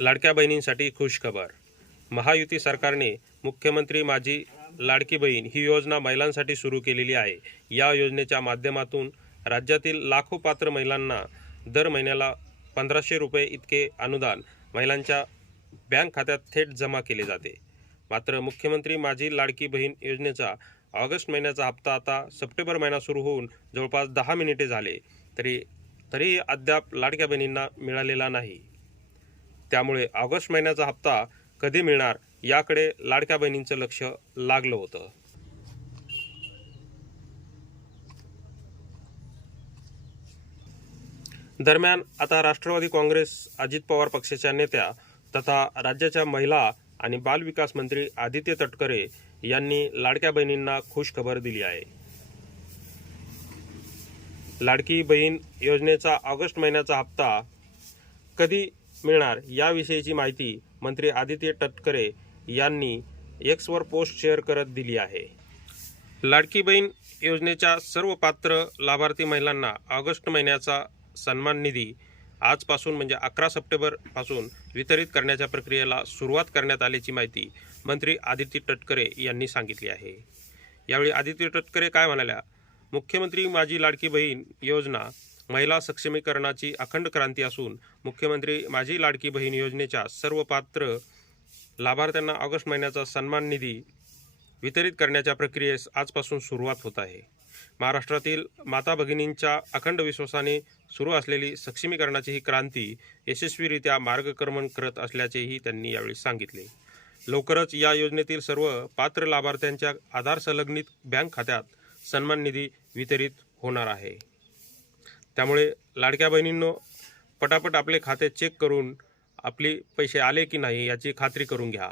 लाडक्या बहिणींसाठी खुशखबर. महायुती सरकारने मुख्यमंत्री माझी लाडकी बहीण ही योजना महिलांसाठी सुरू केलेली आहे. या योजनेच्या माध्यमातून राज्यातील लाखो पात्र महिलांना दर महिन्याला पंधराशे रुपये इतके अनुदान महिलांच्या बँक खात्यात थेट जमा केले जाते. मात्र मुख्यमंत्री माझी लाडकी बहीण योजनेचा ऑगस्ट महिन्याचा हप्ता आता सप्टेंबर महिना सुरू होऊन जवळपास दहा मिनिटे झाले तरी तरीही अद्याप लाडक्या बहिणींना मिळालेला नाही. त्यामुळे ऑगस्ट महिन्याचा हप्ता कधी मिळणार याकडे लाडक्या बहिणींचं लक्ष लागलं होतं. दरम्यान आता राष्ट्रवादी काँग्रेस अजित पवार पक्षाच्या नेत्या तथा राज्याच्या महिला आणि बालविकास मंत्री आदित्य तटकरे यांनी लाडक्या बहिणींना खुश खबर दिली आहे. लाडकी बहीण योजनेचा ऑगस्ट महिन्याचा हप्ता कधी मिळणार. याविषयीची माहिती मंत्री आदित्य तटकरे यांनी एक्सवर पोस्ट शेअर करत दिली आहे. लाडकी बहीण योजनेच्या सर्व पात्र लाभार्थी महिलांना ऑगस्ट महिन्याचा सन्मान निधी आजपासून म्हणजे अकरा सप्टेंबरपासून वितरित करण्याच्या प्रक्रियेला सुरुवात करण्यात आल्याची माहिती मंत्री आदित्य तटकरे यांनी सांगितली आहे. यावेळी आदित्य तटकरे काय म्हणाल्या? मुख्यमंत्री माझी लाडकी बहीण योजना महिला सक्षमीकरणाची अखंड क्रांती असून मुख्यमंत्री माझी लाडकी बहीण योजनेच्या सर्व पात्र लाभार्थ्यांना ऑगस्ट महिन्याचा सन्मान निधी वितरित करण्याच्या प्रक्रियेस आजपासून सुरुवात होत आहे. महाराष्ट्रातील माता भगिनींच्या अखंड विश्वासाने सुरू असलेली सक्षमीकरणाची ही क्रांती यशस्वीरित्या मार्गक्रमण करत असल्याचेही त्यांनी यावेळी सांगितले. लवकरच या योजनेतील सर्व पात्र लाभार्थ्यांच्या आधार संलग्नित बँक खात्यात सन्मान निधी वितरित होणार आहे. त्यामुळे लाडक्या बहिणींनो पटापट आपले खाते चेक करून आपली पैसे आले की नाही याची खात्री करून घ्या.